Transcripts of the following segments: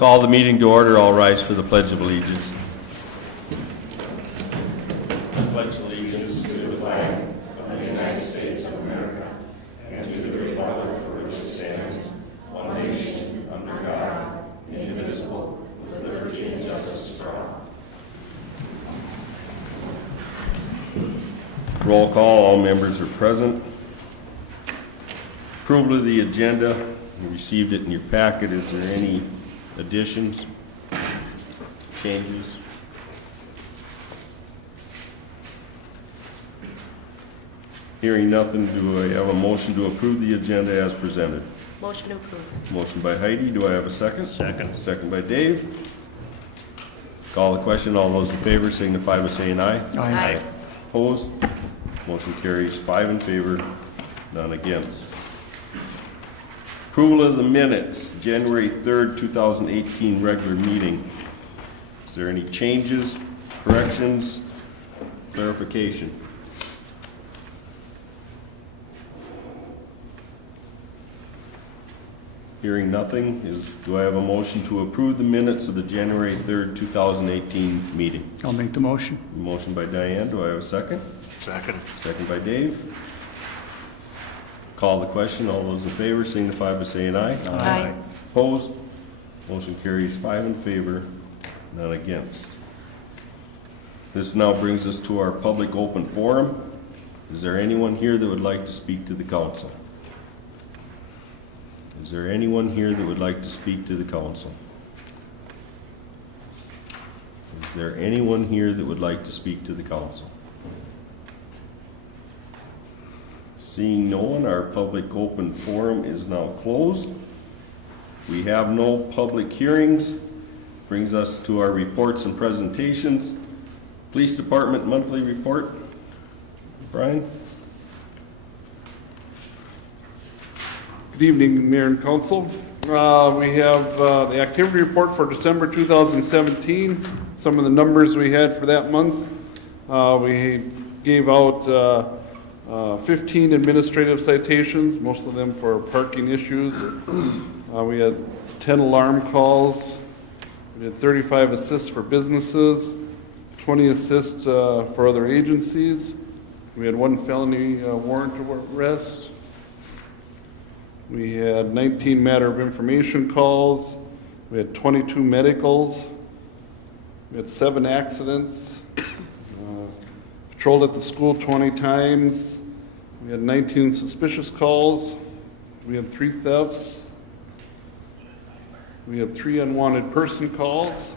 Call the meeting to order. All rise for the Pledge of Allegiance. Pledge allegiance to the flag of the United States of America and to the republic for which it stands, one nation, under God, indivisible, with liberty and justice for all. Roll call. All members are present. Approval of the agenda. You received it in your packet. Is there any additions, changes? Hearing nothing, do I have a motion to approve the agenda as presented? Motion to approve. Motion by Heidi. Do I have a second? Second. Second by Dave. Call the question. All those in favor signify by saying aye. Aye. Opposed? Motion carries 5 in favor, none against. Approval of the minutes, January 3rd, 2018 regular meeting. Is there any changes, corrections, clarification? Hearing nothing, do I have a motion to approve the minutes of the January 3rd, 2018 meeting? I'll make the motion. Motion by Diane, do I have a second? Second. Second by Dave. Call the question. All those in favor signify by saying aye. Aye. Opposed? Motion carries 5 in favor, none against. This now brings us to our public open forum. Is there anyone here that would like to speak to the council? Is there anyone here that would like to speak to the council? Is there anyone here that would like to speak to the council? Seeing no one, our public open forum is now closed. We have no public hearings. Brings us to our reports and presentations. Police Department monthly report. Brian? Good evening, Mayor and Council. We have the activity report for December 2017. Some of the numbers we had for that month. We gave out 15 administrative citations, most of them for parking issues. We had 10 alarm calls. We had 35 assists for businesses, 20 assists for other agencies. We had 1 felony warrant arrest. We had 19 matter of information calls. We had 22 medicals. We had 7 accidents. Patrolled at the school 20 times. We had 19 suspicious calls. We had 3 thefts. We had 3 unwanted person calls.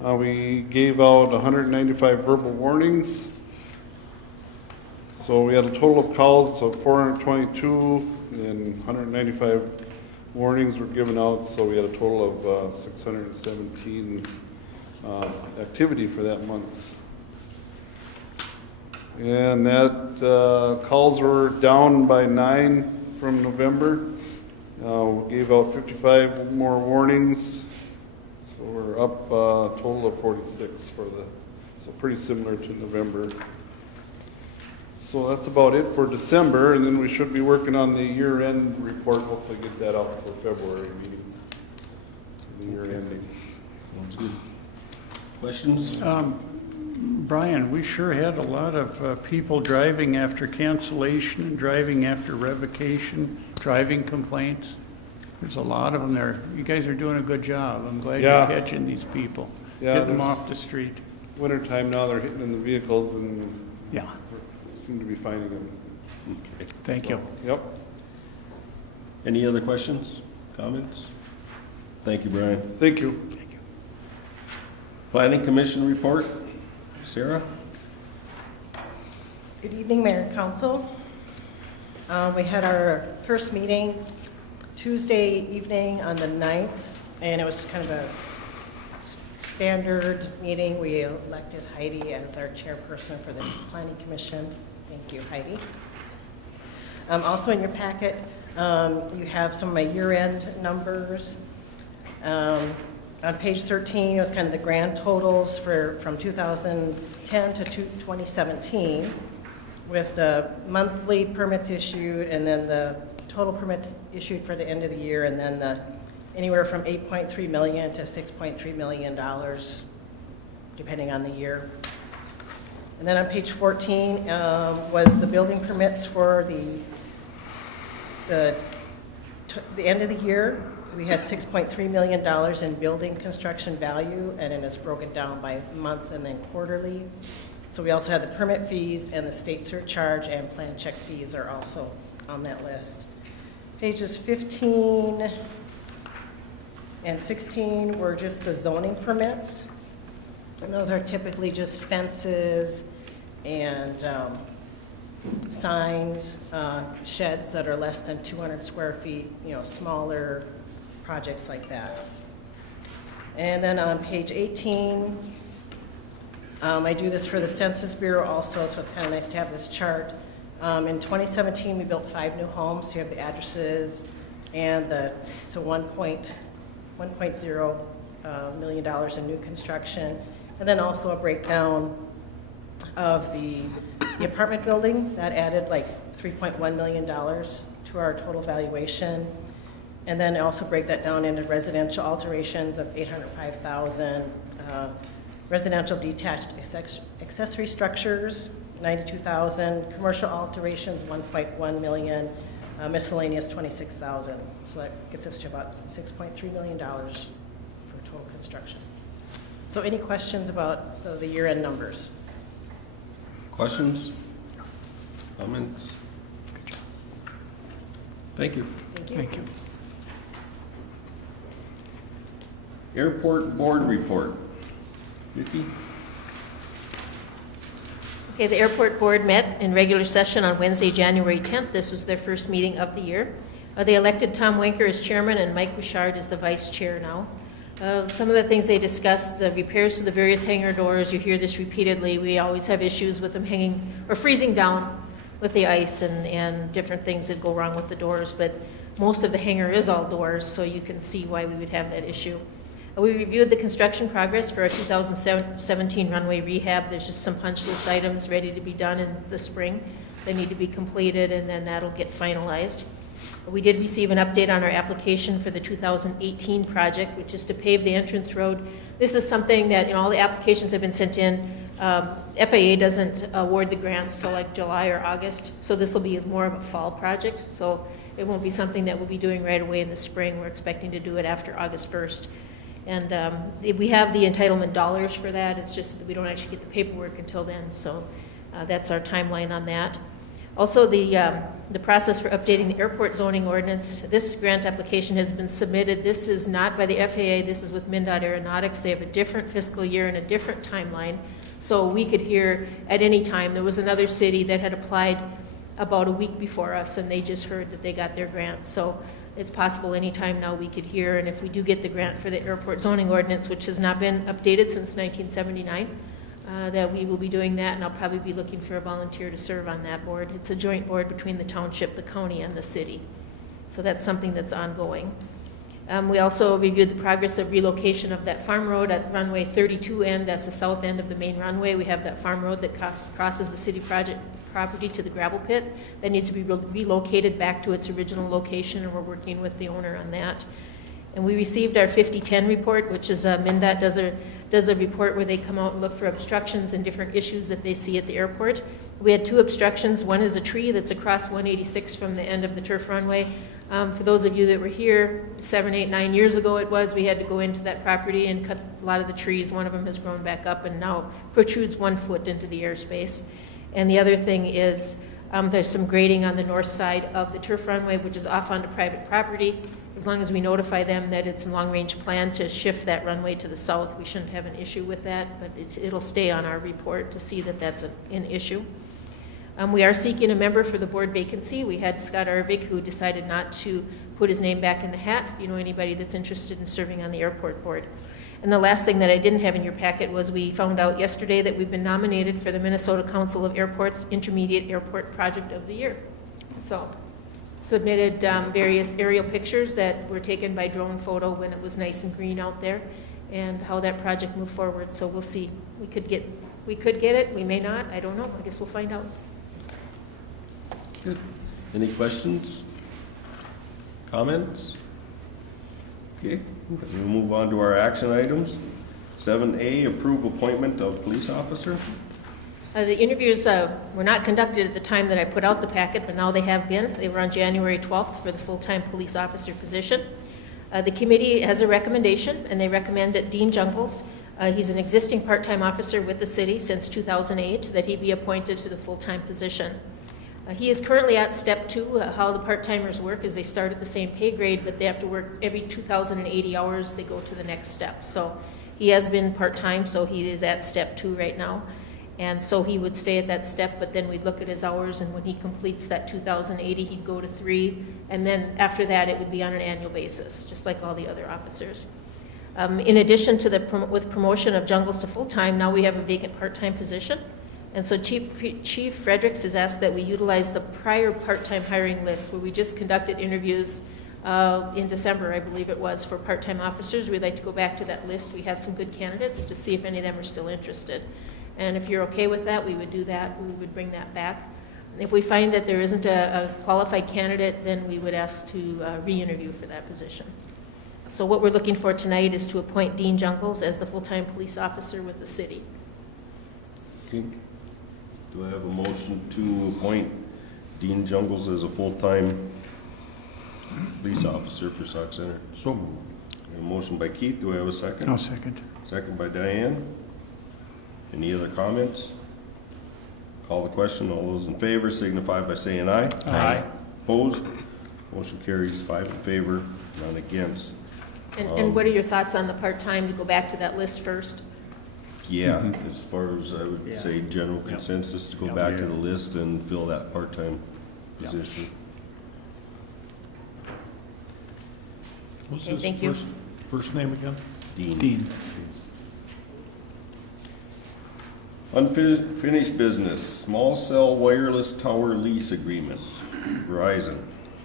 We gave out 195 verbal warnings. So we had a total of calls of 422 and 195 warnings were given out. So we had a total of 617 activity for that month. And that calls were down by 9 from November. We gave out 55 more warnings. So we're up a total of 46 for so pretty similar to November. So that's about it for December, and then we should be working on the year-end report, hopefully get that out for February meeting. The year ending. Sounds good. Questions? Brian, we sure had a lot of people driving after cancellation and driving after revocation, driving complaints. There's a lot of them there. You guys are doing a good job. I'm glad Yeah. you're catching these people, Yeah, getting them there's- off the street. Wintertime now, they're hitting in the vehicles and Yeah, seem to be finding them. thank you. Yep. Any other questions, comments? Thank you, Brian. Thank you. Planning Commission report. Sarah? Good evening, Mayor and Council. We had our first meeting Tuesday evening on the 9th, and it was kind of a standard meeting. We elected Heidi as our chairperson for the Planning Commission. Thank you, Heidi. Also in your packet, you have some of my year-end numbers. On page 13, it was kind of the grand totals from 2010 to 2017, with the monthly permits issued, and then the total permits issued for the end of the year, and then the anywhere from $8.3 million to $6.3 million, depending on the year. And then on page 14 was the building permits for the end of the year. We had $6.3 million in building construction value, and then it's broken down by month and then quarterly. So we also had the permit fees, and the state surcharge and plan check fees are also on that list. Pages 15 and 16 were just the zoning permits. And those are typically just fences and signs, sheds that are less than 200 square feet, smaller projects like that. And then on page 18, I do this for the Census Bureau also, so it's kind of nice to have this chart. In 2017, we built 5 new homes. So you have the addresses and $1.0 million in new construction. And then also a breakdown of the apartment building that added like $3.1 million to our total valuation. And then also break that down into residential alterations of $805,000, residential detached accessory structures, $92,000, commercial alterations, $1.1 million, miscellaneous, $26,000. So that gets us to about $6.3 million for total construction. So any questions about the year-end numbers? Questions? Comments? Thank you. Thank you. Thank you. Airport Board Report. Vicki? Okay, the airport board met in regular session on Wednesday, January 10th. This was their first meeting of the year. They elected Tom Wenker as chairman and Mike Bouchard as the vice chair now. Some of the things they discussed, the repairs to the various hangar doors. You hear this repeatedly. We always have issues with them hanging or freezing down with the ice and different things that go wrong with the doors, but most of the hangar is all doors, so you can see why we would have that issue. We reviewed the construction progress for our 2017 runway rehab. There's just some punch list items ready to be done in the spring. They need to be completed, and then that'll get finalized. We did receive an update on our application for the 2018 project, which is to pave the entrance road. This is something that, all the applications have been sent in. FAA doesn't award the grants till like July or August, so this will be more of a fall project. So it won't be something that we'll be doing right away in the spring. We're expecting to do it after August 1st. And we have the entitlement dollars for that. It's just that we don't actually get the paperwork until then. So that's our timeline on that. Also, the process for updating the airport zoning ordinance. This grant application has been submitted. This is not by the FAA. This is with MnDOT Aeronautics. They have a different fiscal year and a different timeline. So we could hear at any time. There was another city that had applied about a week before us, and they just heard that they got their grant. So it's possible anytime now we could hear, and if we do get the grant for the airport zoning ordinance, which has not been updated since 1979, that we will be doing that, and I'll probably be looking for a volunteer to serve on that board. It's a joint board between the township, the county, and the city. So that's something that's ongoing. We also reviewed the progress of relocation of that farm road at runway 32 end. That's the south end of the main runway. We have that farm road that crosses the city property to the gravel pit. That needs to be relocated back to its original location, and we're working with the owner on that. And we received our 5010 report, which is MnDOT does a report where they come out and look for obstructions and different issues that they see at the airport. We had 2 obstructions. One is a tree that's across 186 from the end of the turf runway. For those of you that were here 7, 8, 9 years ago, we had to go into that property and cut a lot of the trees. One of them has grown back up and now protrudes 1 foot into the airspace. And the other thing is there's some grading on the north side of the turf runway, which is off onto private property. As long as we notify them that it's a long-range plan to shift that runway to the south, we shouldn't have an issue with that, but it'll stay on our report to see that that's an issue. We are seeking a member for the board vacancy. We had Scott Arvik, who decided not to put his name back in the hat. If you know anybody that's interested in serving on the airport board. And the last thing that I didn't have in your packet was we found out yesterday that we've been nominated for the Minnesota Council of Airports Intermediate Airport Project of the Year. So submitted various aerial pictures that were taken by drone photo when it was nice and green out there, and how that project moved forward. So we'll see. We could get it. We may not. I don't know. I guess we'll find out. Good. Any questions? Comments? Okay, we'll move on to our action items. 7A, approve appointment of police officer. The interviews were not conducted at the time that I put out the packet, but now they have been. They were on January 12th for the full-time police officer position. The committee has a recommendation, and they recommend that Dean Jungles, he's an existing part-time officer with the city since 2008, that he be appointed to the full-time position. He is currently at step 2. How the part-timers work is they start at the same pay grade, but they have to work every 2,080 hours, they go to the next step. So he has been part-time, so he is at step 2 right now. And so he would stay at that step, but then we'd look at his hours, and when he completes that 2,080, he'd go to 3, and then after that, it would be on an annual basis, just like all the other officers. In addition to with promotion of Jungles to full-time, now we have a vacant part-time position. And so Chief Fredericks has asked that we utilize the prior part-time hiring list, where we just conducted interviews in December, I believe it was, for part-time officers. We'd like to go back to that list. We had some good candidates to see if any of them are still interested. And if you're okay with that, we would do that. We would bring that back. If we find that there isn't a qualified candidate, then we would ask to re-interview for that position. So what we're looking for tonight is to appoint Dean Jungles as the full-time police officer with the city. Okay. Do I have a motion to appoint Dean Jungles as a full-time police officer for Sauk Center? So moved. A motion by Keith, do I have a second? I'll second. Second by Diane. Any other comments? Call the question. All those in favor signify by saying aye. Aye. Opposed? Motion carries 5 in favor, none against. And what are your thoughts on the part-time, to go back to that list first? Yeah, as far as I would say, general consensus to go Yep. back to the list and fill that part-time position. What's Okay, his thank you. first name again? Dean. Unfinished business, small cell wireless tower lease agreement, Verizon.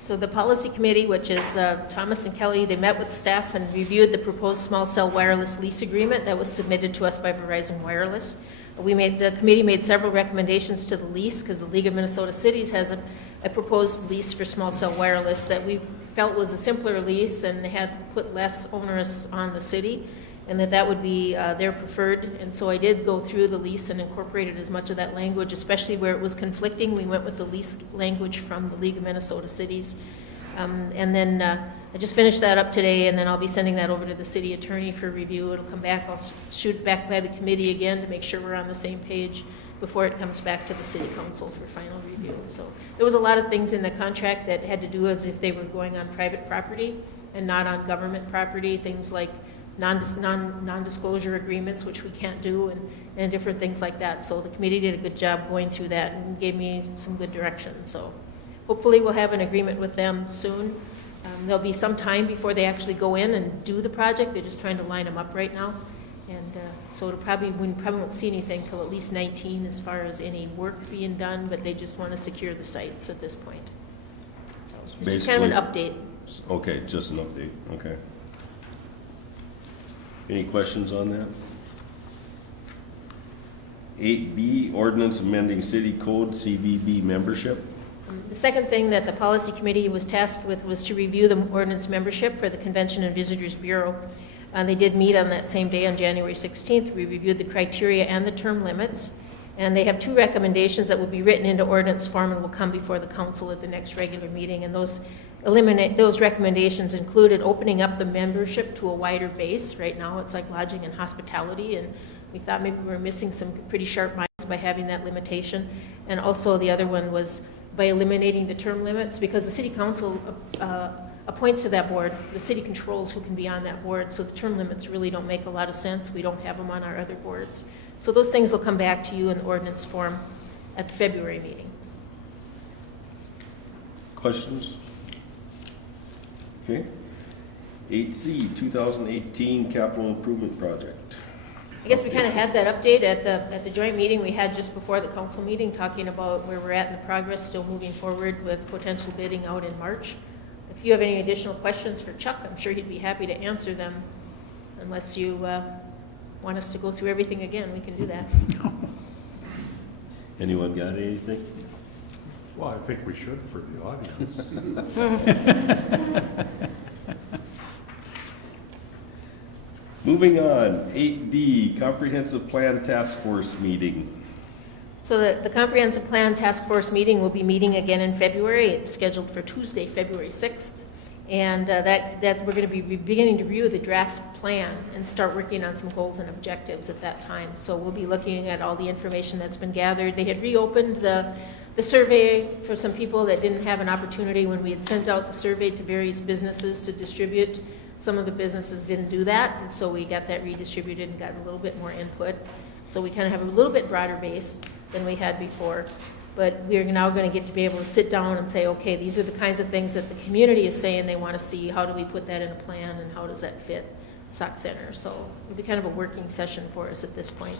So the policy committee, which is Thomas and Kelly, they met with staff and reviewed the proposed small cell wireless lease agreement that was submitted to us by Verizon Wireless. The committee made several recommendations to the lease, because the League of Minnesota Cities has a proposed lease for small cell wireless that we felt was a simpler lease and had put less onerous on the city, and that would be their preferred. And so I did go through the lease and incorporated as much of that language, especially where it was conflicting. We went with the lease language from the League of Minnesota Cities. And then I just finished that up today, and then I'll be sending that over to the city attorney for review. It'll come back, I'll shoot it back by the committee again to make sure we're on the same page before it comes back to the city council for final review. So there was a lot of things in the contract that had to do as if they were going on private property and not on government property, things like non-disclosure agreements, which we can't do, and different things like that. So the committee did a good job going through that and gave me some good direction. So hopefully we'll have an agreement with them soon. There'll be some time before they actually go in and do the project. They're just trying to line them up right now. And so we probably won't see anything till at least 19 as far as any work being done, but they just want to secure the sites at this point. So it's just kind of an update. Okay, just an update, okay. Any questions on that? 8B, ordinance amending city code CVB membership. The second thing that the policy committee was tasked with was to review the ordinance membership for the Convention and Visitors Bureau. They did meet on that same day on January 16th. We reviewed the criteria and the term limits. And they have 2 recommendations that will be written into ordinance form and will come before the council at the next regular meeting. And those recommendations included opening up the membership to a wider base. Right now it's like lodging and hospitality, and we thought maybe we were missing some pretty sharp minds by having that limitation. And also the other one was by eliminating the term limits, because the city council appoints to that board. The city controls who can be on that board, so the term limits really don't make a lot of sense. We don't have them on our other boards. So those things will come back to you in ordinance form at the February meeting. Questions? Okay. 8C, 2018 capital improvement project. I guess we kind of had that update at the joint meeting we had just before the council meeting, talking about where we're at in the progress, still moving forward with potential bidding out in March. If you have any additional questions for Chuck, I'm sure he'd be happy to answer them. Unless you want us to go through everything again, we can do that. Anyone got anything? Well, I think we should for the audience. Moving on, 8D, Comprehensive Plan Task Force meeting. So the Comprehensive Plan Task Force meeting will be meeting again in February. It's scheduled for Tuesday, February 6th. And that we're going to be beginning to review the draft plan and start working on some goals and objectives at that time. So we'll be looking at all the information that's been gathered. They had reopened the survey for some people that didn't have an opportunity when we had sent out the survey to various businesses to distribute. Some of the businesses didn't do that, and so we got that redistributed and got a little bit more input. So we kind of have a little bit broader base than we had before. But we're now going to get to be able to sit down and say, okay, these are the kinds of things that the community is saying they want to see. How do we put that in a plan, and how does that fit Sauk Center? So it'll be kind of a working session for us at this point.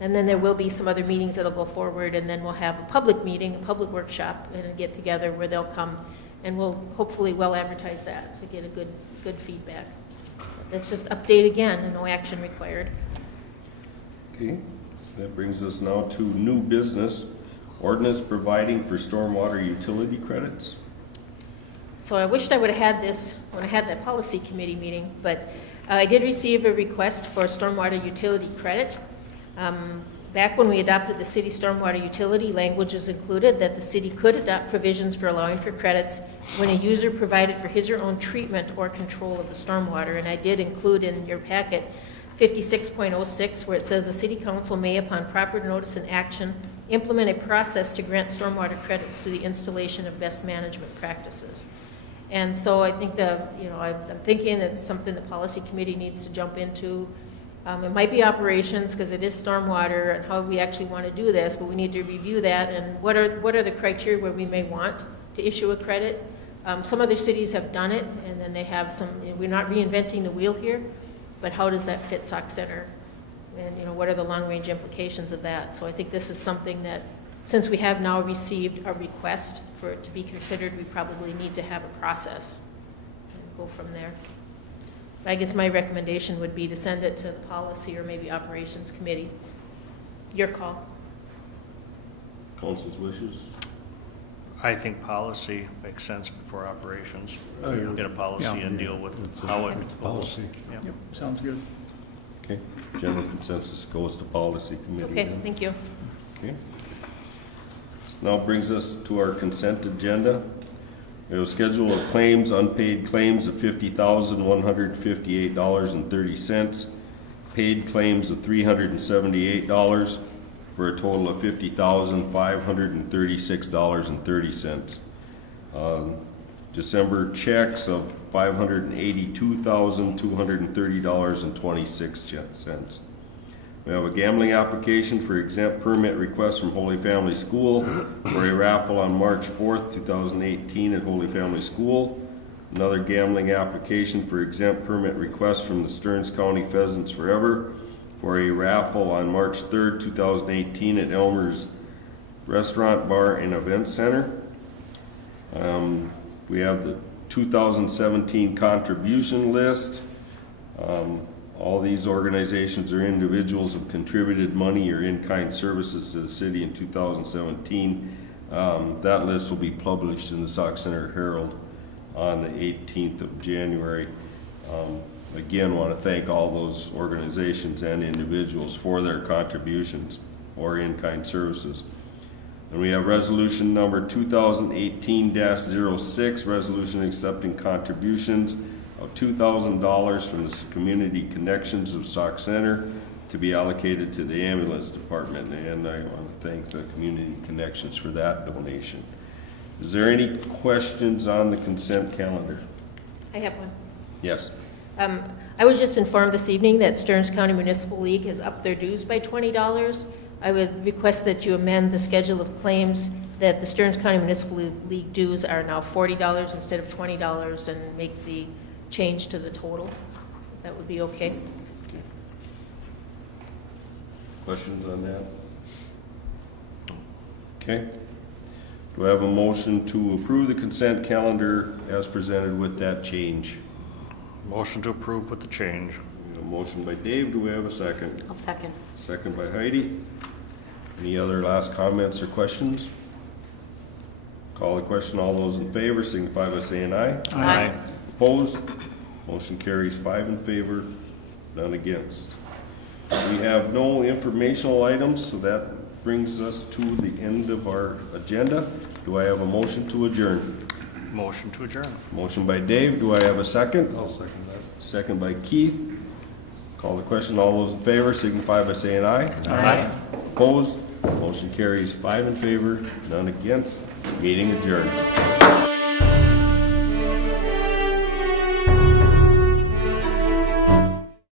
And then there will be some other meetings that'll go forward, and then we'll have a public meeting, a public workshop, and a get-together where they'll come, and we'll hopefully well advertise that to get a good feedback. That's just update again, and no action required. Okay, that brings us now to new business. Ordinance providing for stormwater utility credits. So I wished I would have had this when I had that policy committee meeting, but I did receive a request for stormwater utility credit. Back when we adopted the city stormwater utility, language is included that the city could adopt provisions for allowing for credits when a user provided for his or own treatment or control of the stormwater. And I did include in your packet 56.06, where it says the city council may, upon proper notice and action, implement a process to grant stormwater credits through the installation of best management practices. And so I think I'm thinking it's something the policy committee needs to jump into. It might be operations, because it is stormwater, and how we actually want to do this, but we need to review that, and what are the criteria where we may want to issue a credit. Some other cities have done it, and then they have some, we're not reinventing the wheel here, but how does that fit Sauk Center? And what are the long-range implications of that? So I think this is something that, since we have now received a request for it to be considered, we probably need to have a process and go from there. I guess my recommendation would be to send it to the policy or maybe operations committee. Your call. Council's wishes. I think policy makes sense before operations. Oh, yeah. Get a policy Yeah. and deal with It's how it it's policy. Yeah. Yep, sounds good. Okay, general consensus goes to policy committee. Okay, then. thank you. Okay. This now brings us to our consent agenda. We have a schedule of claims, unpaid claims of $50,158.30, paid claims of $378, for a total of $50,536.30. December checks of $582,230.26. We have a gambling application for exempt permit request from Holy Family School for a raffle on March 4th, 2018 at Holy Family School. Another gambling application for exempt permit request from the Stearns County Pheasants Forever for a raffle on March 3rd, 2018 at Elmer's Restaurant, Bar, and Event Center. We have the 2017 contribution list. All these organizations or individuals have contributed money or in-kind services to the city in 2017. That list will be published in the Sauk Center Herald on the 18th of January. Again, want to thank all those organizations and individuals for their contributions or in-kind services. And we have resolution number 2018-06, resolution accepting contributions of $2,000 from the Community Connections of Sauk Center to be allocated to the ambulance department. And I want to thank the Community Connections for that donation. Is there any questions on the consent calendar? I have one. Yes. I was just informed this evening that Stearns County Municipal League has upped their dues by $20. I would request that you amend the schedule of claims that the Stearns County Municipal League dues are now $40 instead of $20 and make the change to the total. That would be okay. Questions on that? Okay. Do I have a motion to approve the consent calendar as presented with that change? Motion to approve with the change. We have a motion by Dave. Do we have a second? I'll second. Second by Heidi. Any other last comments or questions? Call the question. All those in favor signify by saying aye. Aye. Opposed? Motion carries 5 in favor, none against. We have no informational items, so that brings us to the end of our agenda. Do I have a motion to adjourn? Motion to adjourn. Motion by Dave, do I have a second? I'll second that. Second by Keith. Call the question, all those in favor signify by saying aye. Aye. Opposed? Motion carries 5 in favor, none against. Meeting adjourned.